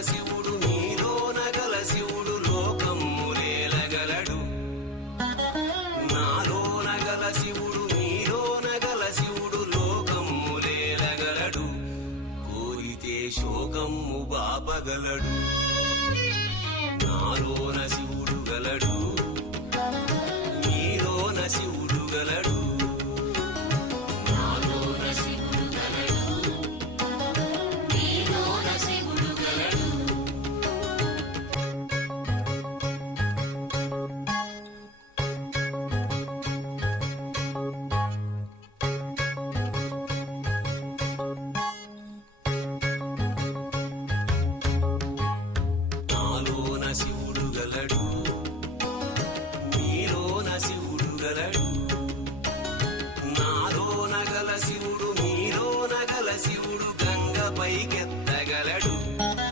శివుడు నీలోన గల శివుడు లోకమ్ములేలగలడు. నాలోన గల శివుడు నీలోన గల శివుడు లోకమ్ములేలగలడు. కోరితే శోకమ్ము బాపగలడు.